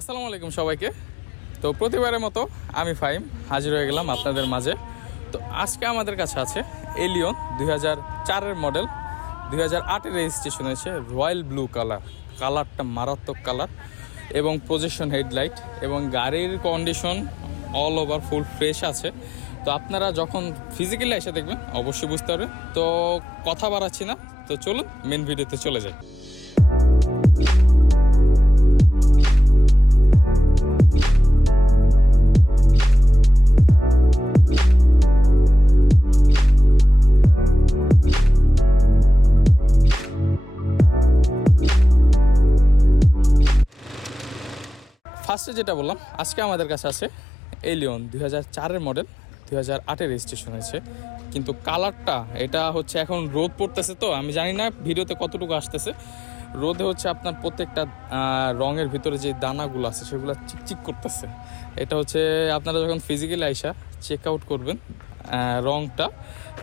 আসসালামু আলাইকুম সবাইকে। তো প্রতিবারের মতো আমি ফাহিম হাজির হয়ে গেলাম আপনাদের মাঝে। তো আজকে আমাদের কাছে আছে এলিয়ন 2004-এর মডেল, 2008-এর রেজিস্ট্রেশন হয়েছে, রয়্যাল ব্লু কালারটা মারাত্মক কালার এবং প্রজেকশন হেডলাইট এবং গাড়ির condition all over full fresh আছে। তো আপনারা যখন ফিজিক্যালি এসে দেখবেন অবশ্যই বুঝতে পারবেন। তো কথা বাড়াচ্ছি না, তো চলুন মেন ভিডিওতে চলে যাই। ফার্স্টে যেটা বললাম, আজকে আমাদের কাছে আছে এলিয়ন 2004-এর মডেল, 2008-এর রেজিস্ট্রেশন হয়েছে, কিন্তু কালারটা এটা হচ্ছে এখন রোদ পড়তেছে, তো আমি জানি না ভিডিওতে কতটুকু আসতেছে। রোদে হচ্ছে আপনার প্রত্যেকটা রঙের ভিতরে যে দানাগুলো আছে সেগুলো চিকচিক করতেছে। এটা হচ্ছে আপনারা যখন ফিজিক্যালি আইসা চেক আউট করবেন রঙটা,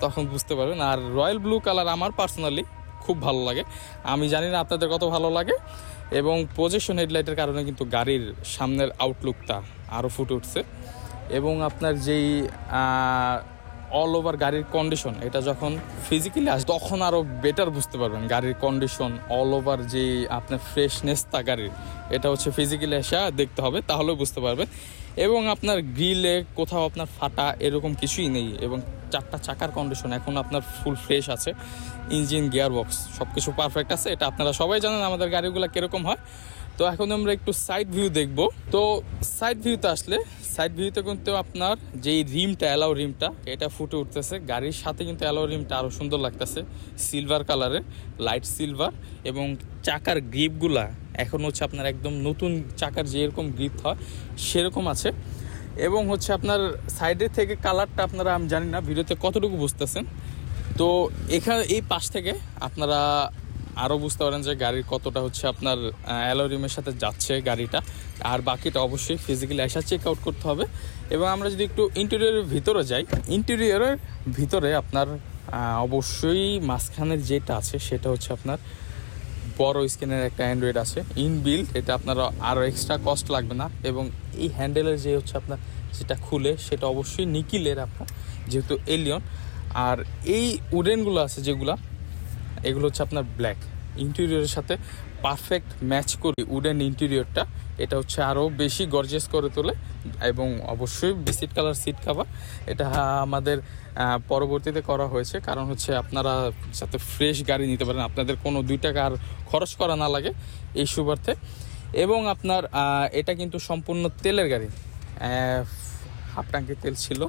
তখন বুঝতে পারবেন। আর রয়্যাল ব্লু কালার আমার পার্সোনালি খুব ভালো লাগে, আমি জানি না আপনাদের কত ভালো লাগে। এবং প্রজেকশন হেডলাইটের কারণে কিন্তু গাড়ির সামনের আউটলুকটা আরও ফুটে উঠছে। এবং আপনার যেই অল ওভার গাড়ির কন্ডিশন, এটা যখন ফিজিক্যালি আসে তখন আরও বেটার বুঝতে পারবেন গাড়ির কন্ডিশন অল ওভার যে আপনার ফ্রেশনেসটা গাড়ির, এটা হচ্ছে ফিজিক্যালি এসে দেখতে হবে, তাহলেও বুঝতে পারবেন। এবং আপনার গ্রিলে কোথাও আপনার ফাটা এরকম কিছুই নেই, এবং চারটা চাকার কন্ডিশন এখন আপনার ফুল ফ্রেশ আছে। ইঞ্জিন, গিয়ারবক্স সব কিছু পারফেক্ট আছে। এটা আপনারা সবাই জানেন আমাদের গাড়িগুলো কীরকম হয়। তো এখন আমরা একটু সাইড ভিউ দেখব। তো সাইড ভিউতে আসলে, সাইড ভিউতে কিন্তু আপনার যেই রিমটা, অ্যালাউ রিমটা, এটা ফুটে উঠতেছে। গাড়ির সাথে কিন্তু অ্যালাউ রিমটা আরও সুন্দর লাগতেছে, সিলভার কালারের, লাইট সিলভার। এবং চাকার গ্রিপগুলা এখন হচ্ছে আপনার একদম নতুন চাকার যেরকম গ্রিপ হয় সেরকম আছে। এবং হচ্ছে আপনার সাইডের থেকে কালারটা আপনারা, আমি জানি না ভিডিওতে কতটুকু বুঝতেছেন। তো এখানে এই পাশ থেকে আপনারা আরও বুঝতে পারেন যে গাড়ির কতটা হচ্ছে আপনার অ্যালোরিমের সাথে যাচ্ছে গাড়িটা। আর বাকিটা অবশ্যই ফিজিক্যালি এসে চেক আউট করতে হবে। এবং আমরা যদি একটু ইন্টেরিয়রের ভিতরে যাই, ইন্টেরিয়রের ভিতরে আপনার অবশ্যই মাঝখানের যেটা আছে সেটা হচ্ছে আপনার বড় স্ক্রিনের একটা অ্যান্ড্রয়েড আছে ইনবিল্ট, এটা আপনার আরও এক্সট্রা কস্ট লাগবে না। এবং এই হ্যান্ডেলের যে হচ্ছে আপনার যেটা খুলে সেটা অবশ্যই নিকিলের আপনার, যেহেতু এলিয়ন। আর এই উডেনগুলো আছে যেগুলো, এগুলো হচ্ছে আপনার ব্ল্যাক ইন্টেরিয়রের সাথে পারফেক্ট ম্যাচ করে উডেন ইন্টেরিয়রটা, এটা হচ্ছে আরও বেশি গর্জিয়াস করে তোলে। এবং অবশ্যই বিস্কিট কালার সিট কাভার, এটা আমাদের পরবর্তীতে করা হয়েছে, কারণ হচ্ছে আপনারা যাতে ফ্রেশ গাড়ি নিতে পারেন, আপনাদের কোনো 2 টাকা আর খরচ করা না লাগে এই সুবার্থে। এবং আপনার এটা কিন্তু সম্পূর্ণ তেলের গাড়ি, হাফ ট্যাঙ্কির তেল ছিল,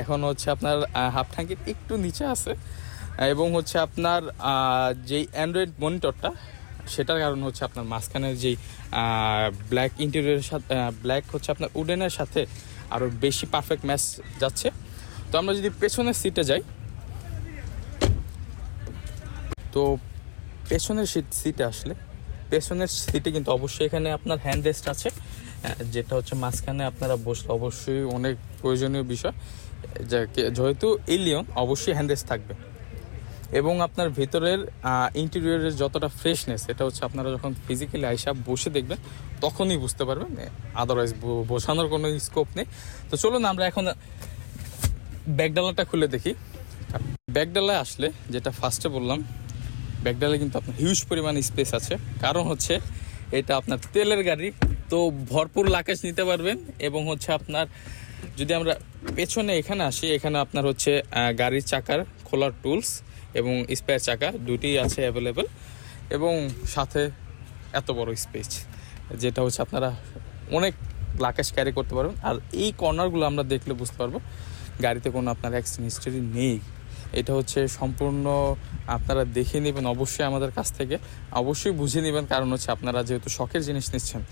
এখন হচ্ছে আপনার হাফ ট্যাঙ্কির একটু নিচে আছে। এবং হচ্ছে আপনার যেই অ্যান্ড্রয়েড মনিটরটা, সেটার কারণ হচ্ছে আপনার মাঝখানের যেই ব্ল্যাক ইন্টেরিয়রের সাথে, ব্ল্যাক হচ্ছে আপনার উডেনের সাথে আরও বেশি পারফেক্ট ম্যাচ যাচ্ছে। তো আমরা যদি পেছনের সিটে যাই, তো পেছনের সিটে আসলে, পেছনের সিটে কিন্তু অবশ্যই এখানে আপনার হ্যান্ড রেস্ট আছে, যেটা হচ্ছে মাঝখানে আপনারা বসলে অবশ্যই অনেক প্রয়োজনীয় বিষয়, যেহেতু এলিয়ন অবশ্যই হ্যান্ড রেস্ট থাকবে। এবং আপনার ভেতরের ইন্টেরিয়রের যতটা ফ্রেশনেস, এটা হচ্ছে আপনারা যখন ফিজিক্যালি আইসা বসে দেখবেন তখনই বুঝতে পারবেন, আদারওয়াইজ বোঝানোর কোনো স্কোপ নেই। তো চলুন আমরা এখন ব্যাকডালাটা খুলে দেখি। ব্যাকডালায় আসলে যেটা ফার্স্টে বললাম, ব্যাকডালায় কিন্তু আপনার হিউজ পরিমাণ স্পেস আছে, কারণ হচ্ছে এটা আপনার তেলের গাড়ি, তো ভরপুর লাকেজ নিতে পারবেন। এবং হচ্ছে আপনার যদি আমরা পেছনে এখানে আসি, এখানে আপনার হচ্ছে গাড়ির চাকার খোলার টুলস এবং স্পেয়ার চাকা দুটিই আছে অ্যাভেলেবেল। এবং সাথে এত বড় স্পেস, যেটা হচ্ছে আপনারা অনেক লাকেজ ক্যারি করতে পারবেন। আর এই কর্নারগুলো আমরা দেখলে বুঝতে পারবো গাড়িতে কোনো আপনার অ্যাক্সিডেন্ট হিস্টরি নেই। এটা হচ্ছে সম্পূর্ণ আপনারা দেখে নেবেন অবশ্যই আমাদের কাছ থেকে, অবশ্যই বুঝে নেবেন, কারণ হচ্ছে আপনারা যেহেতু শখের জিনিস নিচ্ছেন,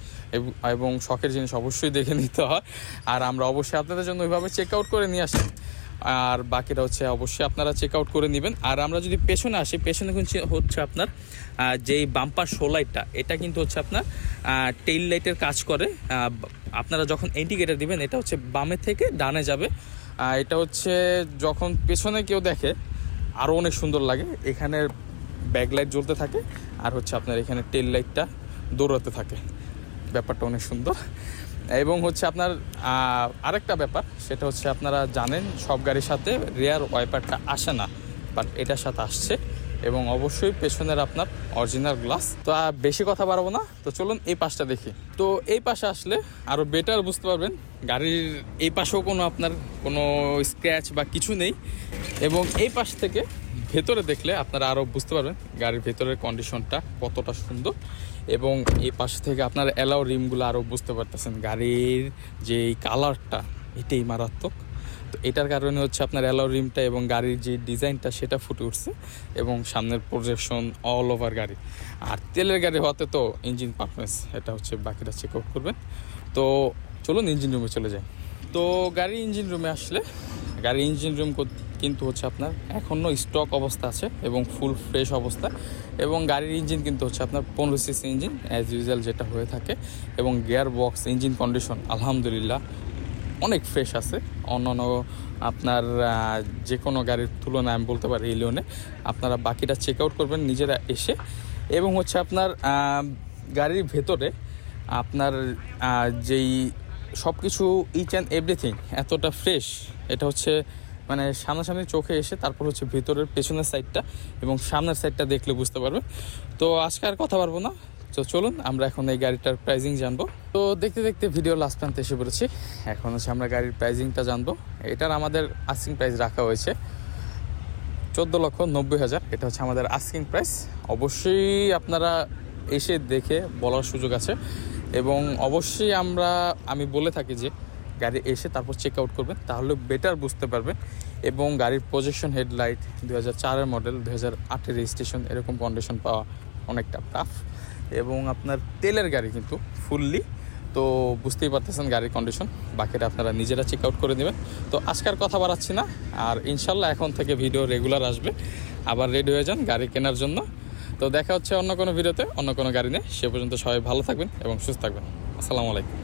এবং শখের জিনিস অবশ্যই দেখে নিতে হয়। আর আমরা অবশ্যই আপনাদের জন্য ওইভাবে চেক আউট করে নিয়ে আসি, আর বাকিটা হচ্ছে অবশ্যই আপনারা চেক আউট করে নেবেন। আর আমরা যদি পেছনে আসি, পেছনে হচ্ছে আপনার যেই বাম্পার শোলাইটটা, এটা কিন্তু হচ্ছে আপনার টেইল লাইটের কাজ করে। আপনারা যখন ইন্ডিকেটার দিবেন, এটা হচ্ছে বামে থেকে ডানে যাবে। এটা হচ্ছে যখন পেছনে কেউ দেখে আরও অনেক সুন্দর লাগে। এখানে ব্যাকলাইট জ্বলতে থাকে, আর হচ্ছে আপনার এখানে টেল লাইটটা দৌড়াতে থাকে। ব্যাপারটা অনেক সুন্দর। এবং হচ্ছে আপনার আরেকটা ব্যাপার, সেটা হচ্ছে আপনারা জানেন সব গাড়ির সাথে রিয়ার ওয়াইপারটা আসে না, বাট এটার সাথে আসছে। এবং অবশ্যই পেছনের আপনার অরিজিনাল গ্লাস। তো বেশি কথা বাড়াবো না, তো চলুন এই পাশটা দেখি। তো এই পাশে আসলে আরও বেটার বুঝতে পারবেন গাড়ির এই পাশেও আপনার কোনো স্ক্র্যাচ বা কিছু নেই। এবং এই পাশ থেকে ভেতরে দেখলে আপনারা আরও বুঝতে পারবেন গাড়ির ভেতরের কন্ডিশনটা কতটা সুন্দর। এবং এই পাশ থেকে আপনার অ্যালাও রিমগুলো আরও বুঝতে পারতেছেন গাড়ির যে কালারটা, এটাই মারাত্মক। তো এটার কারণে হচ্ছে আপনার অ্যালাও রিমটা এবং গাড়ির যে ডিজাইনটা সেটা ফুটে উঠছে। এবং সামনের প্রজেকশন অল ওভার গাড়ি। আর তেলের গাড়ি হওয়াতে তো ইঞ্জিন পারফরমেন্স এটা হচ্ছে বাকিটা চেক আউট করবেন। তো চলুন ইঞ্জিন রুমে চলে যাই। তো গাড়ির ইঞ্জিন রুমে আসলে গাড়ির ইঞ্জিন রুম কিন্তু হচ্ছে আপনার এখনও স্টক অবস্থা আছে এবং ফুল ফ্রেশ অবস্থা। এবং গাড়ির ইঞ্জিন কিন্তু হচ্ছে আপনার 15 সিসি ইঞ্জিন অ্যাজ ইউজুয়াল যেটা হয়ে থাকে। এবং গিয়ার বক্স ইঞ্জিন কন্ডিশন আলহামদুলিল্লাহ অনেক ফ্রেশ আছে অন্যান্য আপনার যে কোনো গাড়ির তুলনায় আমি বলতে পারি এলিয়নে। আপনারা বাকিটা চেক আউট করবেন নিজেরা এসে। এবং হচ্ছে আপনার গাড়ির ভেতরে আপনার যেই সব কিছু ইচ অ্যান্ড এভরিথিং এতটা ফ্রেশ, এটা হচ্ছে মানে সামনাসামনি চোখে এসে তারপর হচ্ছে ভেতরের পেছনের সাইডটা এবং সামনের সাইডটা দেখলে বুঝতে পারবে। তো আজকে আর কথা পারবো না, তো চলুন আমরা এখন এই গাড়িটার প্রাইজিং জানবো। তো দেখতে দেখতে ভিডিও লাস্ট প্রান্তে এসে পড়েছি। এখন হচ্ছে আমরা গাড়ির প্রাইজিংটা জানবো। এটার আমাদের আস্কিং প্রাইস রাখা হয়েছে 14,90,000। এটা হচ্ছে আমাদের আস্কিং প্রাইস। অবশ্যই আপনারা এসে দেখে বলার সুযোগ আছে। এবং অবশ্যই আমি বলে থাকি যে গাড়ি এসে তারপর চেক আউট করবেন, তাহলে বেটার বুঝতে পারবেন। এবং গাড়ির প্রজেকশন হেডলাইট 2004-এর মডেল, 2008-এর রেজিস্ট্রেশন, এরকম কন্ডিশন পাওয়া অনেকটা টাফ। এবং আপনার তেলের গাড়ি কিন্তু ফুললি, তো বুঝতেই পারতেছেন গাড়ির কন্ডিশন। বাকিটা আপনারা নিজেরা চেক আউট করে নেবেন। তো আজকের কথা বাড়াচ্ছি না, আর ইনশাল্লাহ এখন থেকে ভিডিও রেগুলার আসবে। আবার রেডি হয়ে যান গাড়ি কেনার জন্য। তো দেখা হচ্ছে অন্য কোনো ভিডিওতে অন্য কোনো গাড়ি নিয়ে। সে পর্যন্ত সবাই ভালো থাকবেন এবং সুস্থ থাকবেন। আসসালামু আলাইকুম।